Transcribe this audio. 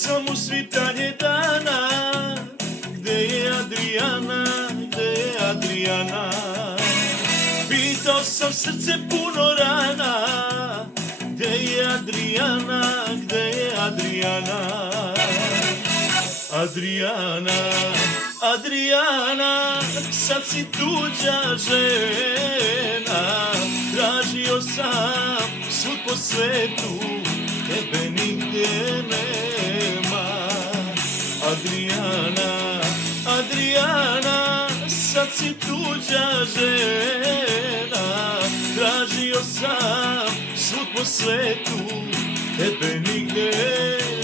sam u svitanje dana. Gde je Adrijana, gde je Adrijana? Pitao sam srce puno rana. Gde je Adrijana, gde je Adrijana? Adrijana, Adrijana, sad si tuđa žena. Tražio sam svud po svetu, tebe nigdje nema. Adrijana, Adrijana, sad si tuđa žena. Tražio sam svud po svetu, tebe nigdje nema.